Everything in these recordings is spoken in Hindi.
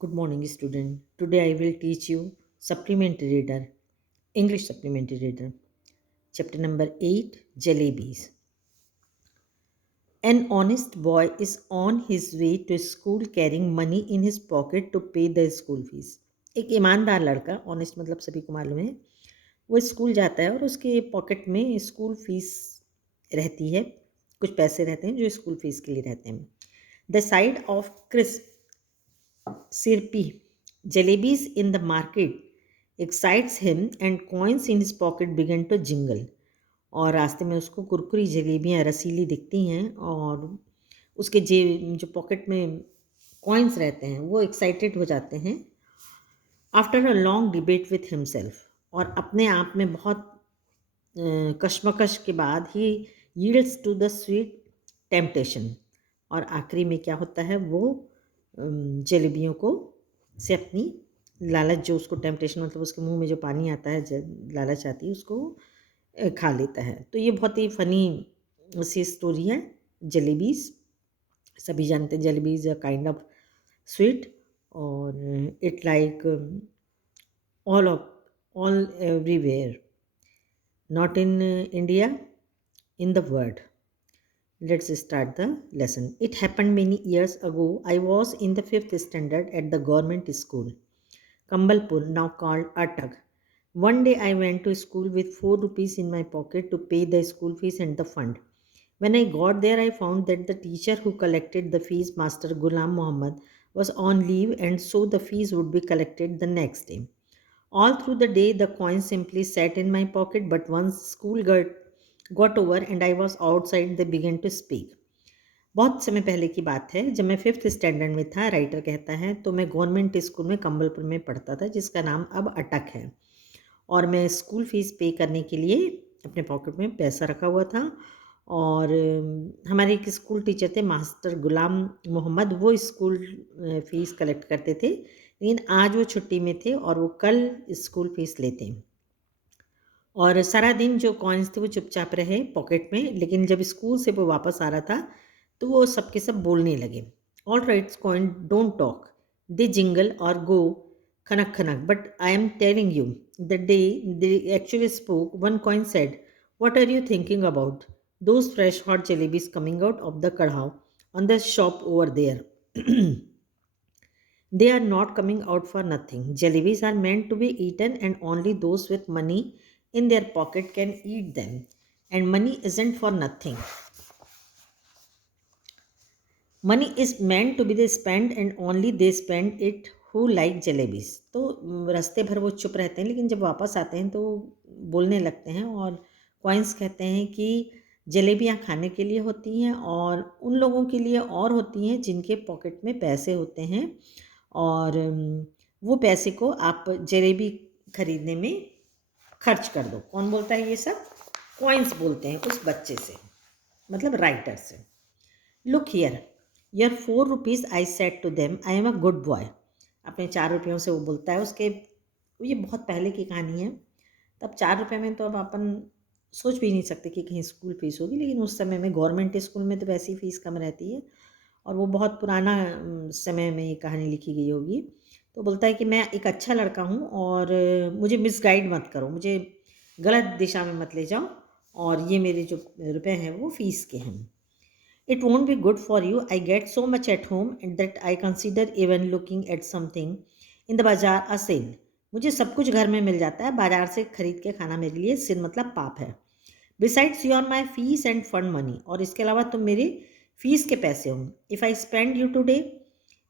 Good morning, student. Today I will teach you supplementary reader, English supplementary reader, chapter number 8, Jalebis. An honest boy is on his way to school carrying money in his pocket to pay the school fees. एक ईमानदार लड़का, ऑनेस्ट मतलब सभी को मालूम है, वो स्कूल जाता है और उसके पॉकेट में स्कूल फीस रहती है, कुछ पैसे रहते हैं जो स्कूल फीस के लिए रहते हैं. The side of crisp Sirpi, jalebis in the market excites him and coins in his pocket began to jingle. और रास्ते में उसको कुरकुरी जलेबियाँ रसीली दिखती हैं और उसके जो पॉकेट में कॉइन्स रहते हैं वो एक्साइटेड हो जाते हैं. After a long debate with himself, और अपने आप में बहुत कश्मकश के बाद ही yields to the sweet temptation, और आखिरी में क्या होता है, वो जलेबियों को से अपनी लालच, जो उसको टेम्पटेशन मतलब उसके मुंह में जो पानी आता है, लालच आती है, उसको खा लेता है. तो ये बहुत ही फनी सी स्टोरी है. जलेबीज सभी जानते हैं, jalebis a kind of sweet, और it like all of all everywhere, not in India, in the world. Let's start the lesson. It happened many years ago. I was in the 5th standard at the government school, Kambalpur, now called Atag. One day I went to school with 4 rupees in my pocket to pay the school fees and the fund. When I got there, I found that the teacher who collected the fees, Master Ghulam Muhammad, was on leave, and so the fees would be collected the next day. All through the day, the coins simply sat in my pocket, but once school got over and I was outside, they began to speak. बहुत समय पहले की बात है, जब मैं 5th स्टैंडर्ड में था, राइटर कहता है, तो मैं गवर्नमेंट स्कूल में कंबलपुर में पढ़ता था, जिसका नाम अब अटक है. और मैं स्कूल फीस पे करने के लिए अपने पॉकेट में पैसा रखा हुआ था. और हमारे एक स्कूल टीचर थे, मास्टर गुलाम मोहम्मद, वो स्कूल फ़ीस कलेक्ट करते थे, लेकिन आज वो छुट्टी में थे और वो कल स्कूल फ़ीस लेते. और सारा दिन जो कॉइन्स थे वो चुपचाप रहे पॉकेट में, लेकिन जब स्कूल से वो वापस आ रहा था तो वो सब के सब बोलने लगे. All rights coin don't talk, they jingle और गो खनक खनक, but I am telling you the day they actually spoke, one coin said, what are you thinking about? Those fresh hot jalebis coming out of the kadhav on the shop over there. They are not coming out for nothing. Jalebis are meant to be eaten, and only those with money in their pocket can eat them. And money isn't for nothing. Money is meant to be the spent, and only they spend it who like jalebis. तो रास्ते भर वो चुप रहते हैं, लेकिन जब वापस आते हैं तो बोलने लगते हैं. और कॉइन्स कहते हैं कि जलेबियाँ खाने के लिए होती हैं और उन लोगों के लिए और होती हैं जिनके पॉकेट में पैसे होते हैं, और वो पैसे को आप जलेबी खरीदने में खर्च कर दो. कौन बोलता है ये सब? कॉइन्स बोलते हैं उस बच्चे से, मतलब राइटर से. Look here, your 4 rupees, I said to them, I am a good boy. अपने 4 रुपयों से वो बोलता है उसके. ये बहुत पहले की कहानी है. तब 4 रुपये में तो अब अपन सोच भी नहीं सकते कि कहीं स्कूल फ़ीस होगी, लेकिन उस समय में गवर्नमेंट स्कूल में तो वैसी फ़ीस कम रहती है, और वो बहुत पुराना समय में ये कहानी लिखी गई होगी. तो बोलता है कि मैं एक अच्छा लड़का हूँ और मुझे मिसगाइड मत करो, मुझे गलत दिशा में मत ले जाओ, और ये मेरे जो रुपए हैं वो फ़ीस के हैं. It won't be good for you. I get so much at home that I consider even looking at something in the bazaar a sin. मुझे सब कुछ घर में मिल जाता है, बाजार से खरीद के खाना मेरे लिए सिन मतलब पाप है. Besides, you are my fees and fund money. और इसके अलावा तुम मेरे फीस के पैसे हो. If I spend you today,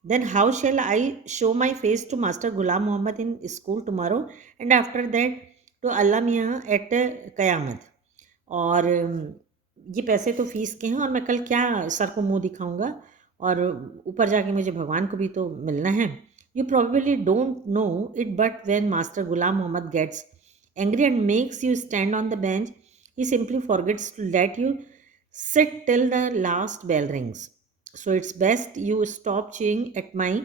then how shall I show my face to Master Ghulam Muhammad in school tomorrow, and after that to Allah Miyan at Qayamat. और ये पैसे तो फ़ीस के हैं, और मैं कल क्या सर को मुँह दिखाऊँगा, और ऊपर जाके मुझे भगवान को भी तो मिलना है. You probably don't know it, but when master Ghulam Mohammad gets angry and makes you stand on the bench, he simply forgets to let you sit till the last bell rings. So it's best you stop chewing at my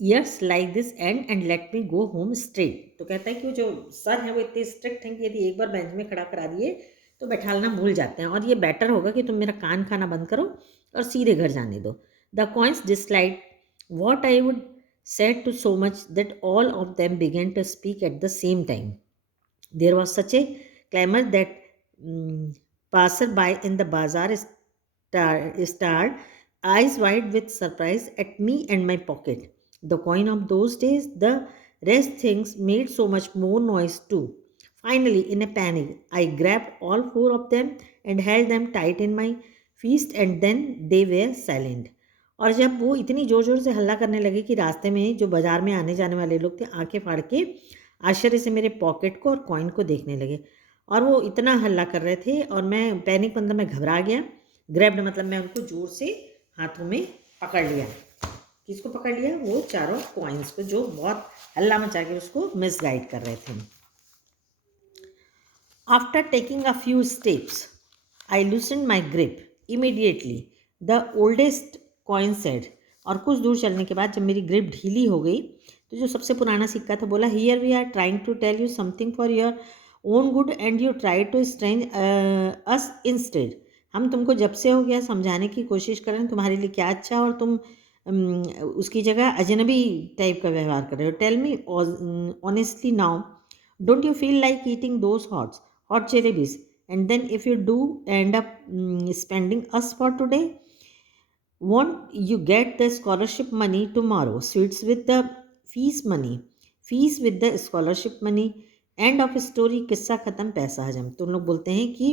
ears like this and let me go home straight. तो कहता है कि वो जो सर हैं वो इतने स्ट्रिक्ट हैं कि यदि एक बार बेंच में खड़ा करा दिए तो बैठालना भूल जाते हैं, और ये बेटर होगा कि तुम मेरा कान खाना बंद करो और सीधे घर जाने दो. The coins disliked what I would said to so much that all of them began to speak at the same time. There was such a clamor that mm, passer-by in the bazaar stared eyes wide with surprise at me and my pocket. The coin of those days, the rest things made so much more noise too. Finally, in a panic, I grabbed all four of them and held them tight in my fist, and then they were silent. और जब वो इतनी ज़ोर ज़ोर से हल्ला करने लगे कि रास्ते में जो बाजार में आने जाने वाले लोग थे आंखें फाड़ के आश्चर्य से मेरे पॉकेट को और कॉइन को देखने लगे। और वो इतना हल्ला कर रहे थे और मैं पैनिक मतलब मैं घबरा गया। ग्रैब्ड मतलब मैं उनको ज़ोर से हाथों में पकड़ लिया। किसको पकड़ लिया? वो चारों कॉइन्स को, जो बहुत हल्ला मचा के उसको मिसगाइड कर रहे थे। After taking a few steps, I loosened my grip. Immediately, the oldest coin said, और कुछ दूर चलने के बाद जब मेरी ग्रिप ढीली हो गई तो जो सबसे पुराना सिक्का था बोला, here we are trying to tell you something for your own good and you try to strange us instead. हम तुमको जब से हो गया समझाने की कोशिश कर रहे हैं तुम्हारे लिए क्या अच्छा, और तुम उसकी जगह अजनबी टाइप का व्यवहार कर रहे हो। Tell me honestly now, don't you feel like eating those hot jalebis, and then if you do end up spending us for today, won't you get the scholarship money tomorrow? Sweets with the fees money, fees with the scholarship money, end of story, किस्सा ख़त्म पैसा हजम। तो उन लोग बोलते हैं कि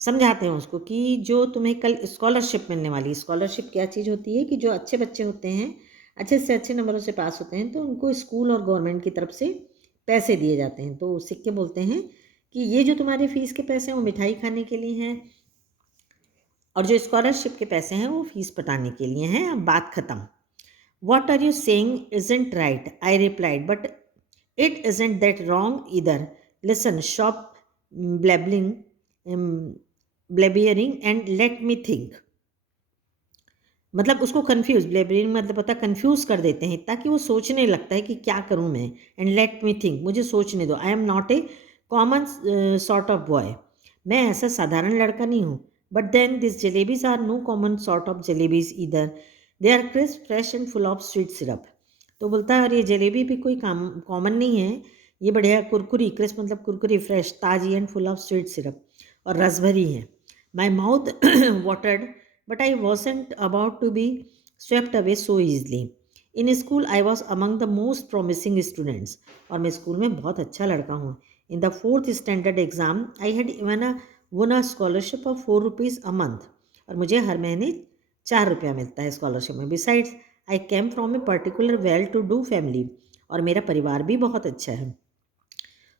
समझाते हैं उसको कि जो तुम्हें कल स्कॉलरशिप मिलने वाली, स्कॉलरशिप क्या चीज़ होती है कि जो अच्छे बच्चे होते हैं, अच्छे से अच्छे नंबरों से पास होते हैं, तो उनको स्कूल और गवर्नमेंट की तरफ से पैसे दिए जाते हैं। तो सिक्के बोलते हैं कि ये जो तुम्हारे फीस के पैसे हैं वो मिठाई खाने के लिए हैं, और जो स्कॉलरशिप के पैसे हैं वो फीस पटाने के लिए हैं। अब बात ख़त्म। What are you saying isn't right, I replied, but it isn't that wrong either. Listen, stop blabbering blabbering and let me think. मतलब उसको कन्फ्यूज़, ब्लेबरिंग मतलब होता है कन्फ्यूज़ कर देते हैं ताकि वो सोचने लगता है कि क्या करूँ मैं। एंड लेट मी थिंक, मुझे सोचने दो। I am not a common sort of boy, मैं ऐसा साधारण लड़का नहीं हूँ। But then this jalebis are no common sort of jalebis either, they are crisp fresh and full of sweet syrup. तो बोलता है और ये जलेबी भी कोई कॉमन नहीं है, ये बढ़िया कुरकुरी, क्रिस्प मतलब कुरकुरी, फ्रेश, ताज़ी and full of sweet syrup, और रस भरी है। My mouth watered, but I wasn't about to be swept away so easily. In school, I was among the most promising students, और मैं स्कूल में बहुत अच्छा लड़का हूँ। In the 4th standard exam, I had even won a scholarship of 4 rupees a month, और मुझे हर महीने 4 रुपया मिलता है स्कॉलरशिप में। Besides, I came from a particular well-to-do family, और मेरा परिवार भी बहुत अच्छा है।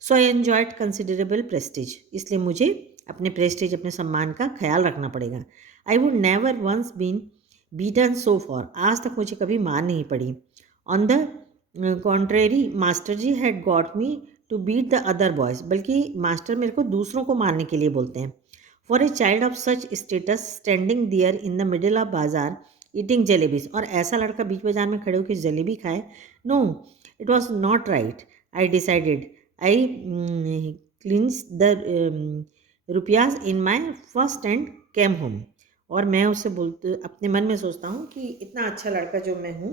सो आई एन्जॉयड कंसिडरेबल प्रेस्टीज, इसलिए मुझे अपने प्रेस्टीज, अपने सम्मान का ख्याल रखना पड़ेगा। I would never once been beaten so far, आज तक मुझे कभी मार नहीं पड़ी। On the contrary, master ji had got me to beat the other boys, बल्कि मास्टर मेरे को दूसरों को मारने के लिए बोलते हैं। For a child of such status standing there in the middle of bazaar eating jalebis, और ऐसा लड़का बीच बाजार में खड़े होकर जलेबी खाए, no, it was not right. I decided, I clinched the rupees in my first and came home। और मैं उससे बोलते अपने मन में सोचता हूँ कि इतना अच्छा लड़का जो मैं हूँ,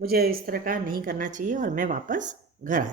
मुझे इस तरह का नहीं करना चाहिए, और मैं वापस घर आ